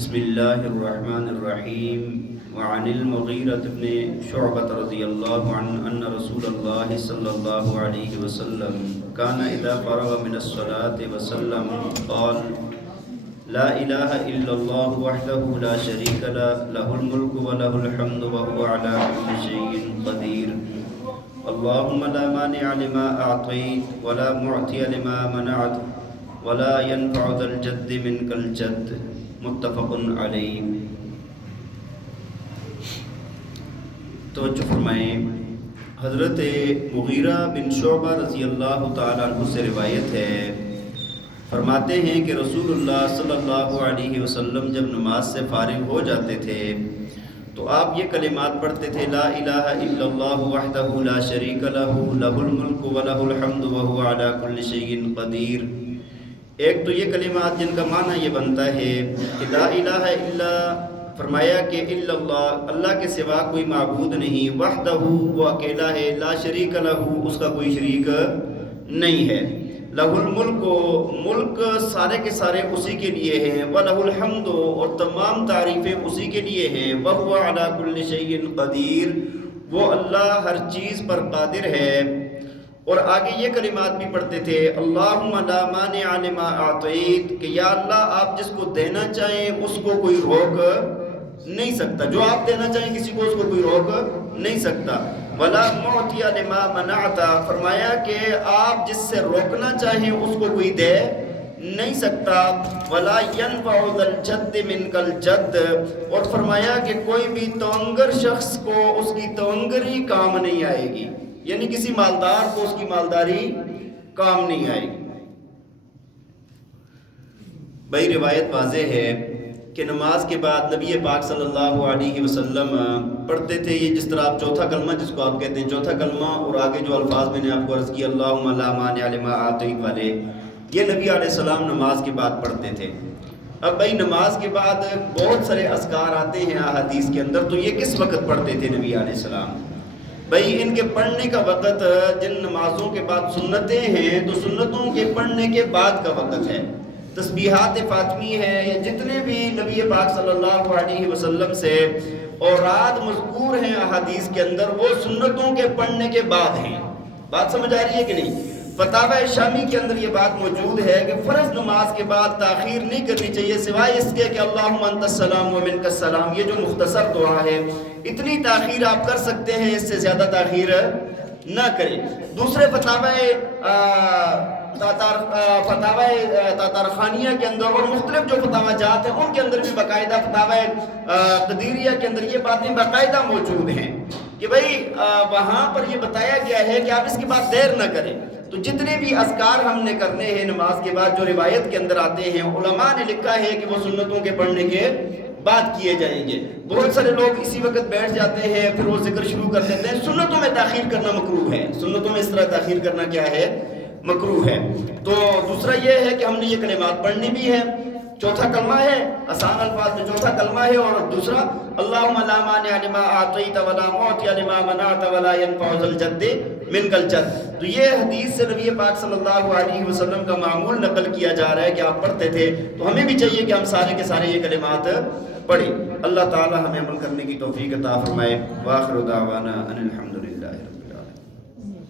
بسم اللہ الرحمن الرحیم وعن المغیرۃ بن شعبۃ رضی اللہ عنہ ان رسول اللہ صلی اللہ علیہ وسلم کان اذا فرغ من الصلاة وسلم قال لا الہ الا اللہ وحدہ لا شریک له له الملک وله الحمد وهو على كل شيء قدیر اللهم لا مانع لما اعطیت ولا معطی لما منعت ولا ينفع ذا الجد منك الجد متفق علیہ۔ توجہ فرمائیں، حضرت مغیرہ بن شعبہ رضی اللہ تعالیٰ عنہ سے روایت ہے، فرماتے ہیں کہ رسول اللہ صلی اللہ علیہ وسلم جب نماز سے فارغ ہو جاتے تھے تو آپ یہ کلمات پڑھتے تھے: لا الہ الا اللہ وحدہ لا شریک لہ لہ الملک ولہ الحمد وہو علی کل شیء قدیر۔ ایک تو یہ کلمات جن کا معنی یہ بنتا ہے کہ لا الہ الا، فرمایا کہ الا اللہ، اللہ کے سوا کوئی معبود نہیں، وحدہ وہ اکیلا ہے، لا شریک لہ اس کا کوئی شریک نہیں ہے، لہ الملک ملک سارے کے سارے اسی کے لیے ہیں، ولہ الحمد اور تمام تعریفیں اسی کے لیے ہیں، وہو علی کل شیء قدیر وہ اللہ ہر چیز پر قادر ہے۔ اور آگے یہ کلمات بھی پڑھتے تھے: اللہم لا مانع لما اعطیت، کہ یا اللہ آپ جس کو دینا چاہیں اس کو کوئی روک نہیں سکتا، جو آپ دینا چاہیں کسی کو اس کو کوئی روک نہیں سکتا، ولا معطی لما منعت، فرمایا کہ آپ جس سے روکنا چاہیں اس کو کوئی دے نہیں سکتا، ولا ينفع ذا الجد منک الجد، اور فرمایا کہ کوئی بھی توانگر شخص کو اس کی توانگری کام نہیں آئے گی، یعنی کسی مالدار کو اس کی مالداری کام نہیں آئے گی۔ بھائی روایت واضح ہے کہ نماز کے بعد نبی پاک صلی اللہ علیہ وسلم پڑھتے تھے یہ جس طرح آپ چوتھا کلمہ جس کو آپ کہتے ہیں چوتھا کلمہ، اور آگے جو الفاظ میں نے آپ کو عرض کیا اللہم لا مانع لما اعطیت والے، یہ نبی علیہ السلام نماز کے بعد پڑھتے تھے۔ اب بھائی نماز کے بعد بہت سارے اذکار آتے ہیں احادیث کے اندر، تو یہ کس وقت پڑھتے تھے نبی علیہ السلام؟ بھائی ان کے پڑھنے کا وقت جن نمازوں کے بعد سنتیں ہیں تو سنتوں کے پڑھنے کے بعد کا وقت ہے، تسبیحات فاطمی ہے یا جتنے بھی نبی پاک صلی اللہ علیہ وسلم سے اوراد مذکور ہیں احادیث کے اندر، وہ سنتوں کے پڑھنے کے بعد ہیں۔ بات سمجھ آ رہی ہے کہ نہیں؟ فتاوی شامی کے اندر یہ بات موجود ہے کہ فرض نماز کے بعد تاخیر نہیں کرنی چاہیے سوائے اس کے کہ اللہم انت السلام و منک السلام، یہ جو مختصر دعا ہے اتنی تاخیر آپ کر سکتے ہیں، اس سے زیادہ تاخیر نہ کریں۔ دوسرے فتاوی تاتارخانیہ کے اندر اور مختلف جو فتاوی جات ہیں ان کے اندر بھی باقاعدہ فتاوی قدیریہ کے اندر یہ باتیں باقاعدہ موجود ہیں کہ بھئی وہاں پر یہ بتایا گیا ہے کہ آپ اس کے بعد دیر نہ کریں۔ تو جتنے بھی اذکار ہم نے کرنے ہیں نماز کے بعد جو روایت کے اندر آتے ہیں، علماء نے لکھا ہے کہ وہ سنتوں کے پڑھنے کے بعد کیے جائیں گے۔ بہت سارے لوگ اسی وقت بیٹھ جاتے ہیں پھر وہ ذکر شروع کر دیتے ہیں، سنتوں میں تاخیر کرنا مکروہ ہے، سنتوں میں اس طرح تاخیر کرنا کیا ہے؟ مکروہ ہے۔ تو دوسرا یہ ہے کہ ہم نے یہ کلمات پڑھنی بھی ہے، چوتھا کلمہ ہے، آسان الفاظ میں چوتھا کلمہ ہے، اور دوسرا اللہم لا مانع لما اعطیت ولا معطی لما منعت ولا ينفع ذا الجد منک الجد۔ تو یہ حدیث سے نبی پاک صلی اللہ علیہ وسلم کا معمول نقل کیا جا رہا ہے کہ آپ پڑھتے تھے، تو ہمیں بھی چاہیے کہ ہم سارے کے سارے یہ کلمات پڑھیں۔ اللہ تعالی ہمیں عمل کرنے کی توفیق عطا فرمائے۔ وآخر دعوانا ان الحمدللہ۔